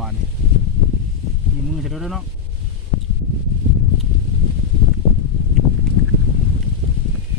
บานนี่มีมือจะด้วเนาะ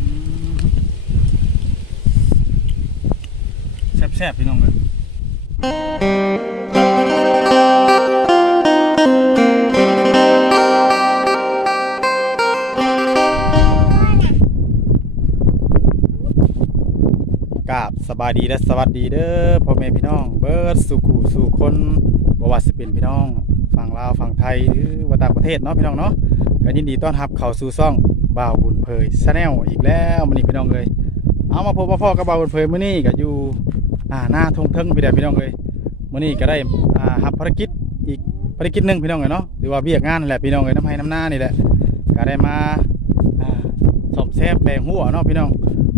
อืมแซ่บๆพี่น้องเลยกาบสบายดีและสวัสดีเด้อพ่อแม่พี่น้อง เบิร์ดสุขุสู่คน บ่ว่าสิเป็นพี่น้องฝั่งลาวฝั่งไทยหรือว่าต่างประเทศเนาะพี่น้องเนาะก็ยินดีต้อนรับเข้าสู่ซ่องบ่าวบุญเผยชาแนลอีกแล้วมื้อนี้พี่น้องเลยเอามาพบมาพ่อกับบ่าวบุญเผยมื้อนี้ก็อยู่อ่าหน้าทงเทิงพี่แดพี่น้องเลยมื้อนี้ก็ได้อ่ารับภารกิจอีกภารกิจหนึ่งพี่น้องเลยเนาะหรือว่าเวียกงานแหละพี่น้องเลยน้ำให้น้ำหน้านี่แหละก็ได้มาอ่าสอบแซมแปลงหัวเนาะพี่น้อง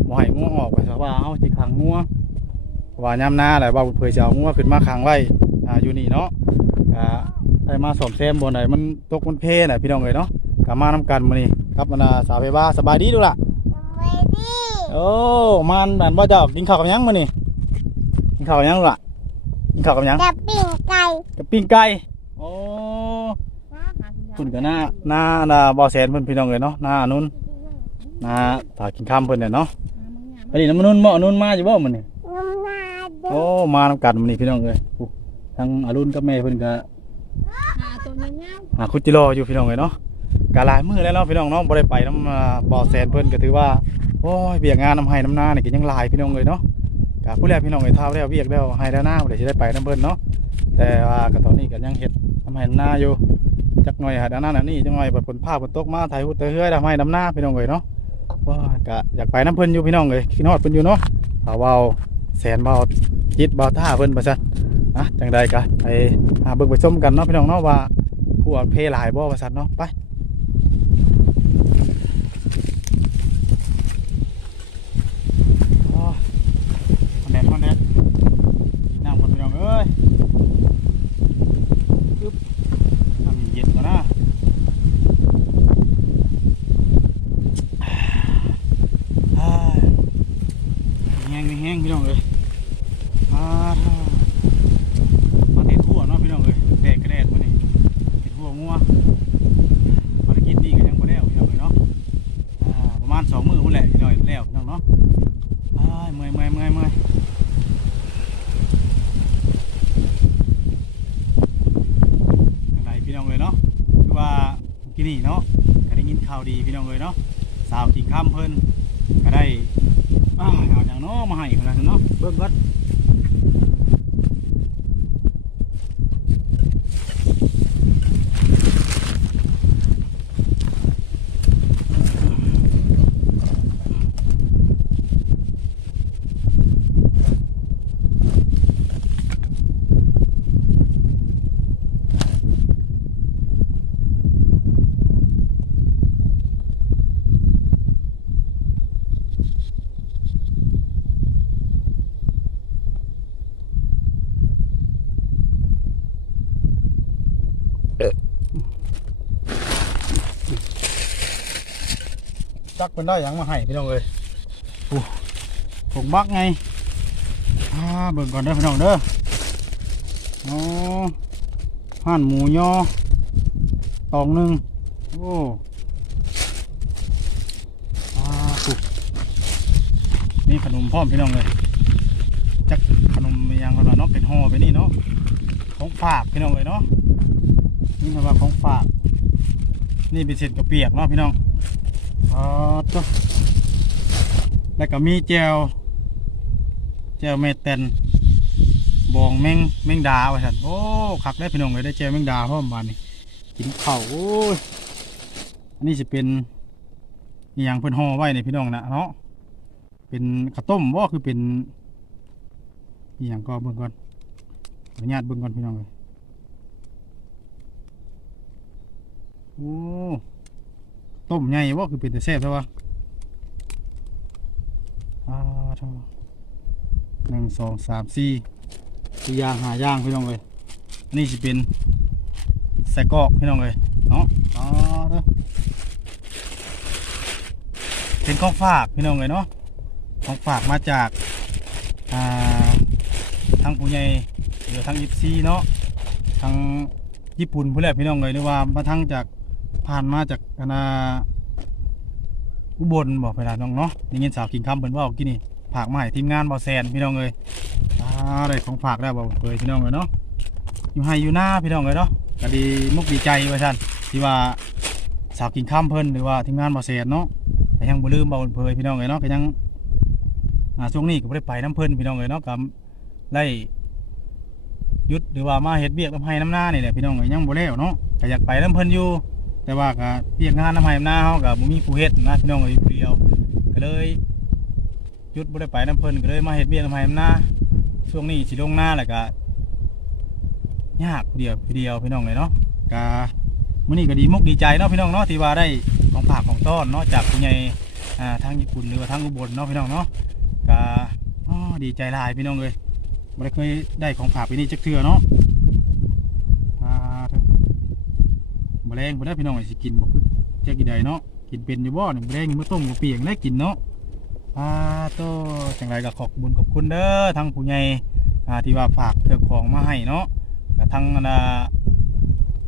บ่ให้งัวออกไปซะว่าเอาสิขังงัวว่ายามหน้าแหละว่าวบุญเผยจะเอางัวขึ้นมาขังไว้ อ่าอยู่นี่เนาะก็ได้มาสอมแซมบนไหนมันตกมันเพน่ะพี่น้องเอ้ยเนาะก็มานํกันมื้อนี้ครับมันน่ะสาวเพบ้าสบายดีดูล่ะไม่ดีโอ้มันนั่นบ่เจ้ากินข้าวกับหยังมื้อนี้กินข้าวกับหยังลูกล่ะกินข้าวกับหยังจะปิ้งไก่กับปิ้งไก่โอ้เพิ่นก็หน้าหน้าหน้าบ่อแสนเพิ่นพี่น้องเอ้ยเนาะหน้าอนุนหน้าถ้ากินข้ามเพิ่นเนี่ยเนาะอันนี้น้ำมนุนเหมาะอนุนมาอยู่บ่มื้อนี้น้ำนาดูโอ้มานำกันมันนี่พี่น้องเลยอู้ ทั้งอรุณกับแม่เพิ่นก็หาตัวเงี้ยหาคุดจิโรอยู่พี่น้องเลยเนาะกาหลายมื้อแล้วเนาะพี่น้องเนาะบ่ได้ไปน้ำอ่าบ่อแสนเพิ่นก็ถือว่าโอ้ยเบียกงานน้ำให้น้ำหน้านี่ก็ยังหลายพี่น้องเลยเนาะกะผู้แลพี่น้องเลยเท่าแล้วเวียกแล้วให้แล้วหน้าบ่ได้สิได้ไปน้ำเพิ่นเนาะแต่ว่าก็ตอนนี้ก็ยังเฮ็ดน้ำให้น้ำหน้าอยู่จักหน่อยหาด้านหน้านั่นนี่จักหน่อยบัดฝนฟ้าฝนตกมาไถหุดไถเฮือยทำให้น้ำหน้าพี่น้องเลยเนาะว้าก็อยากไปน้ำเพิ่นอยู่พี่น้องเลยคิดฮอดเพิ่นอยู่เนาะเอาเว้าแสนเบาจิตเบาท่าเพิ่นว่าซั่นะจังใดก็ไปหาเบิ่งไปชมกันเนาะพี่น้องเนาะว่าหัวเพหลายบ่ประสัดเนาะไปโอ้ยมันแดดมันแดดกินน้ำก่อนพี่น้องเอ้ยอึ๊บน้ำเย็นก่อนนะอ่าแห้งแห้งพี่น้องเอ้ยอ่า มาติดหัวเนาะพี่น้องเลยแดดก็แดดมานี่ติดหัวงัวภารกิจนี้ก็ยังบ่แล้วพี่น้องเลยเนาะอ่าประมาณสองมือพุ่น แล้วพี่น้องเนาะอ้ายเมื่อยเมื่อยเมื่อยเมื่อยจังไรพี่น้องเลยเนาะคือว่ากี้นี่เนาะก็ได้ยินข่าวดีพี่น้องเลยเนาะสาวกิ่งข้ามเพิ่นก็ได้อ้าวอย่างเนาะมาให้เพิ่นนะเนาะเบิ่งก่อน จักเป็นได้หยังมาให้พี่น้องเลยโอ้ผงบักไงอ่าเบิ่งก่อนเด้อพี่น้องเด้ออ๋อห่านหมูยอตองหนึ่งโอ้อ่าปุ๊นี่ขนมพร้อมพี่น้องเลยจักขนมยังกันว่าเนาะเป็นห่อไปนี่เนาะของฝากพี่น้องเลยเนาะนี่มันว่าของฝาก นี่เป็นเศษกระเปียกเนาะพี่น้อง อ๋อตัวแล้วก็มีแจวแจวเมดเตนบองแมงแมงดาว่าสันโอ้ขักได้พี่น้องเลยได้แจวแมงดาพร้อมบานนี่กินเข้าโอ้ยอันนี้จะเป็นอย่างเพิ่นห่อไว้ในพี่น้องนะเนาะเป็นข้าวต้มว่าคือเป็นอย่างก็เบิ่งก่อนขออนุญาตเบิ่งก่อนพี่น้องเลยโอ้ ต้มใหญ่ว่าคือเป็นแต่แซ่บใช่ปะอ่าท่าหนึ่งสองสามสี่สี่อย่างหาย่างพี่น้องเลยอันนี้จะเป็นใส่กอกพี่น้องเลยเนาะอ่าเด้อเป็นของฝากพี่น้องเลยเนาะของฝากมาจากอ่าทางผู้ใหญ่หรือทางยิปซีเนาะทางญี่ปุ่นพุ่นแหละพี่น้องเลยหรือว่ามาทางจาก ผ่านมาจากคณะอุบลบอกไปละน้องเนาะได้ยินสาวกินคำเพิ่นว่าออกกินนี่ฝากมาให้ทีมงานบ่แซนพี่น้องเลยอ่าได้ของฝากได้บ่เผยพี่น้องเลยเนาะอยู่ให้อยู่หน้าพี่น้องเลยเนาะก็ดีมุกดีใจว่านที่ว่าสาวกินคำเพิ่นหรือว่าทีมงานบ่แซนเนาะก็ยังบ่ลืมบ่เผยพี่น้องเลยเนาะก็ยังอ่าช่วงนี้ก็บ่ได้ไปน้ำเพิ่นพี่น้องเลยเนาะก็ไล่ยุดหรือว่ามาเฮ็ดเบียกน้ำไห้น้ำหน้านี่แหละพี่น้องก็ยังบ่แล้วเนาะก็อยากไปน้ำเพิ่นอยู่ แต่ว่าก็เบียกงานน้ำไห้น้ำหน้าเฮาก็บ่มีผู้เฮ็ดนะพี่น้องก็อยู่ผู้เดียวก็เลยหยุดบ่ได้ไปน้ำเพิ่นก็เลยมาเฮ็ดเบียน้ำไห้น้ำหน้าช่วงนี้สิลงหน้าแหล้วก็ยากเดียวเดียวพี่น้องเลยเนาะก็มื้อนี้ก็ดีมุกดีใจเนาะพี่น้องเนาะที่ว่าได้ของฝากของต้อนเนาะจากผู้ใหญ่อ่าทางญี่ปุ่นหรือว่าทางอุบลเนาะพี่น้องเนาะก็อ้อดีใจลายพี่น้องเลยได้เคยได้ของฝากไปนี่จักเทือเนาะอ่าเถอะ แมลงบ่ได้พี่น้องไอ้สิกินบ่คือจักกี่ใดเนาะกินเป็นอยู่บ่นี่แมลงนี่มาต้มกับเปียงได้กินเนาะอ่าโตจังไรก็ขอบบุญขอบคุณเด้อทั้งผู้ใหญ่อ่าที่ว่าฝากเครื่องของมาให้เนาะกับทั้งอันน่ะ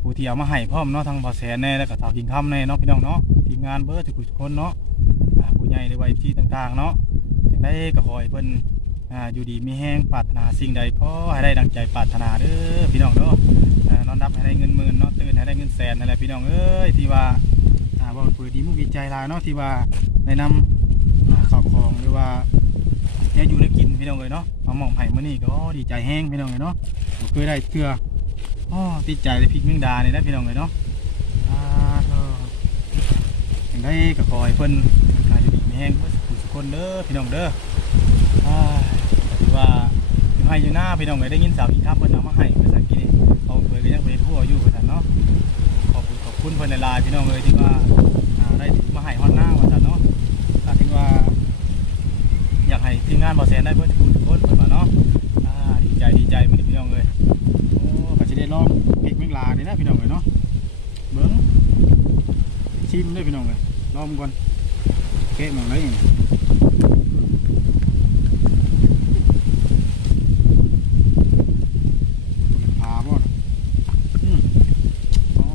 ผู้ที่เอามาให้พร้อมเนาะทั้งบ่อแสนแน่แล้วก็สาวกินค่ำแน่เนาะพี่น้องเนาะทีมงานเบิร์ทุกคนเนาะอ่าผู้ใหญ่ในวัยที่ต่างๆเนาะจังได้ก็ขอให้เพิ่นอ่าอยู่ดีมีแห้งปรารถนาสิ่งใดขอให้ได้ดังใจปรารถนาเด้อพี่น้องเด้ออ่า นอนรับให้ได้เงินหมื่นนาะตื่นให้ได้เงินแสนนั่นแหละพี่น้องเอ้ยที่ว่าอ่าว่าเปิดดีมุกดีใจลายเนาะที่ว่าได้นำอ่าข้าวของหรือว่าเนี่ยอยู่ได้กินพี่น้องเลยเนาะมาหม่อมให้มื้อนี้ก็ดีใจแห้งพี่น้องเลยเนาะเคยได้เทื่ออ้อติดใจเลยพริกเมืองดาเนี่ยนะพี่น้องเลยเนาะอ่าเถอะอย่างได้ก็ขอให้เพิ่นอาอยู่ดีแห้งเพิ่นสุขคนเด้อพี่น้องเด้ออ่าถือว่าอยู่ให้อยู่หน้าพี่น้องเลยได้ยินสาวอีกครับเพิ่นเอามาให้เพิ่นก็ ยังไปทั่วอยู่เพิ่นเนาะขอบคุณขอบคุณเพิ่นหลายๆพี่น้องเลยที่ว่าได้มาให้ฮอดหน้าว่าซั่นเนาะก็ถือว่า อยากให้ทีมงานบ่แสนได้เพิ่นทุกคนทุกคนเพิ่นว่าเนาะดีใจดีใจมื้อนพี่น้องเลยโอ้ก็สิได้ลองพริกแมงลานี่นะพี่น้องเลยเนาะเบิ่งชิมเด้อพี่น้องเลยลองก่อนแกะหม่องไหนนี่พาบ่นะอืมอ๋อ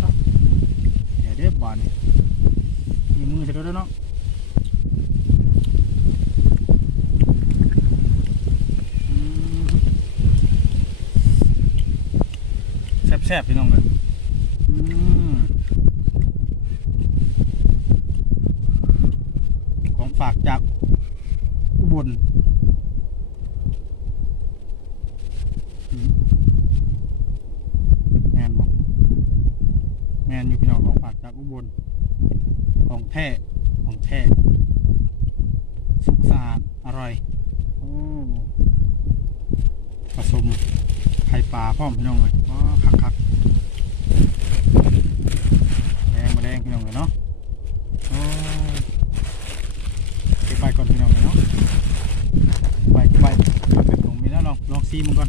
เนาะเดี๋ยวเด็บบานนี่มีมือจะด้วยเนาะอืม แซ่บๆพี่น้องเลยของฝากจากอุบลแมนบอกแมนอยู่พี่น้องของฝากจากอุบลของแท้ของแท้สุกสะอาดอร่อยอ้ผสม ข่ปลาพร้อมพี่น้องเลยว้าคักคักแดงมาแดงพี่น้องเลยเนาะโอ้ยเก็บไปก่อนพี่น้องเลยเนาะไปไปทำเป็นขนมมีแล้วลองลองซีมันก่อน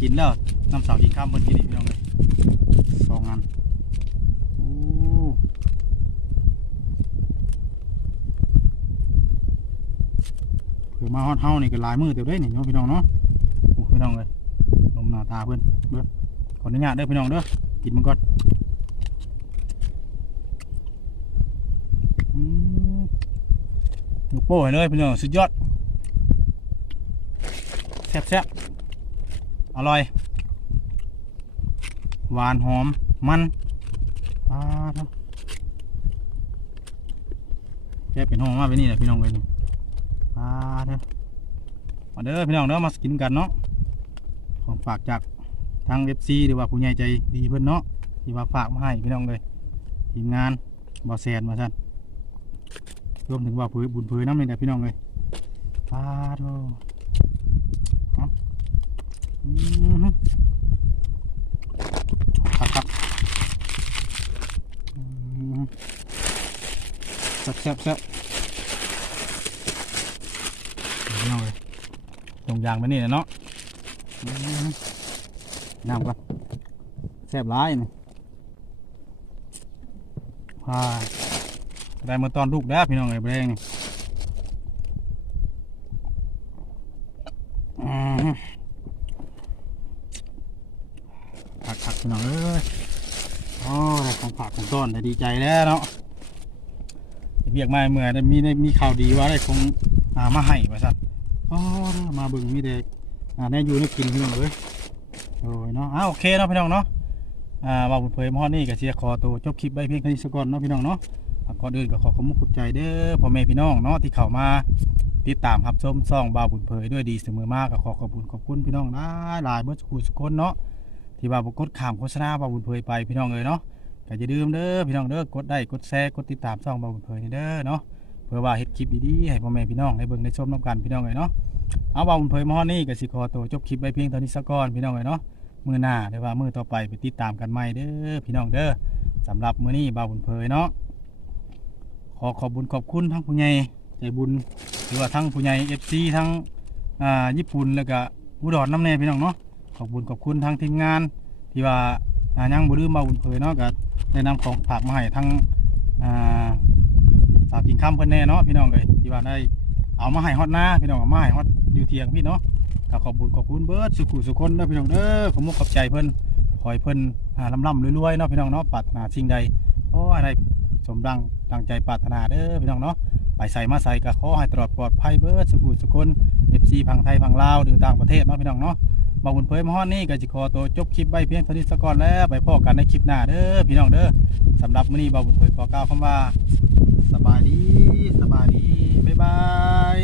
กินแล้วน้ำสาวกินข้ามบนกินอีกพี่น้องเลยสองอันโอ้เผื่อมาฮอดเฮานี่ก็หลายมือเต็มได้นี่เนาะพี่น้องเนาะโอ้พี่น้องเลย ตาเพื่อนเบิ้ขออนุญาตเด้อพี่น้องเด้อกินมันก่อนอืมยกโป้เลยพี่น้องสุดยอดแซ่บๆอร่อย หวานหอมมันปลาเนาะแกเป็นห้องมาไปนี่แหละพี่น้องเลยนี่ปลาเด้อมาเด้อพี่น้องเด้อมากินกันเนาะ ของฝากจากทางเอฟซีหรือว่าผู้ใหญ่ใจดีเพื่อนเนาะที่ว่าฝากมาให้พี่น้องเลยทีมงานบอแซนมาสั่นรวมถึงว่าผืบุญผืน้ำเลยนะพี่น้องเลยปลาโธ่อืมครับครับอืมแซ่บแซ่บแซ่บเอาเลยตรงยางไปนี่นะเนาะ น้ำก่อนแซ่บร้ายนี่พาได้มาตอนลูกแล้วพี่น้องเลยแบงนี่อืมพี่น้องเอ้ยโอ้ได้ของฝากของต้นได้ดีใจแล้วเนาะเรียกมาเมื่อมีมีข่าวดีว่าได้คงมาให้ว่าซั่นอ๋อมาบิ่งมีแต่ อ่าแน่อยู่ในกินพี่น้องเอ้ยโอ้ยเนาะอ้าโอเคเนาะพี่น้องเนาะอ่าว่าบุญเผยมอนี่ก็สิขอตัวจบคลิปไว้เพียงเท่านี้ซะก่อนเนาะพี่น้องเนาะก่อนอื่นก็ขอขอบคุณขอบใจเด้อพ่อแม่พี่น้องเนาะที่เข้ามาติดตามรับชมซ่องบาวบุญเผยด้วยดีเสมอมากก็ขอขอบคุณขอบคุณพี่น้องหลายหลายเบิดสุขุสุคนเนาะที่ว่าบ่กดข้ามโฆษณาบาวบุญเผยไปพี่น้องเอ้ยเนาะก็อย่าลืมเด้อพี่น้องเด้อกดได้กดแชร์กดติดตามช่องบาวบุญเผยนี่เด้อเนาะ พื่อว่าเฮ็ดคลิปดีๆให้พ่อแม่พี่น้องได้เบิ่งได้ชมนํกันพี่น้องเอ้ยเนาะเอาบาบุญเผยมาฮอดนี้ก็สิขอตัวจบคลิปไว้เพียงเท่านี้ซะก่อนพี่น้องเอ้ยเนาะมื้อหน้าหรือว่ามื้อต่อไปไปติดตามกันใหม่เด้อพี่น้องเด้อสำหรับมื้อนี้บ่าวบุญเผยเนาะขอขอบคุญขอบคุณทั้งผู้ใหญ่ใจบุญหรือว่าทั้งผู้ใหญ่เอฟซีทั้งอ่าญี่ปุ่นแล้วก็อุดรน้ำแน่พี่น้องเนาะขอบคุณขอบคุณทางทีมงานที่ว่าอ่ายังบ่ลืมมาบุญเผยเนาะก็ได้นำของฝากมาให้ทั้งาวกินข้ามเพิ่นแน่เนาะพี่น้องเลยที่ว่าได้เอามาให้ฮอดหน้าพี่น้องเอามาให้ฮอดอยู่เทียงพี่เนาะก็ขอบคุณขอบคุณเบิร์ดสุขุสุขคนเด้อพี่น้องเด้อขอบมุกขอบใจเพิ่นขอให้เพิ่นอ่าลำล่ำรวยๆเนาะพี่น้องเนาะปรารถนาสิ่งใดขอให้ได้สมดังดังใจปรารถนาเด้อพี่น้องเนาะไปใส่มาใส่ก็ขอให้ตลอดปลอดภัยเบิร์ดสุขุสุคนเอฟซีพังไทยพังลาวหรือต่างประเทศเนาะพี่น้องเนาะ บางบุญเผยมาฮอนนี่ก็จะขอตัวจบคลิปไว้เพียงเท่านี้ซะก่อนแล้วไปพ่อกันในคลิปหน้าเด้อพี่น้องเด้อสำหรับมื้อนี้บางบุญเผยขอกล่าวคำว่า สบายดีสบายดีบ๊ายบาย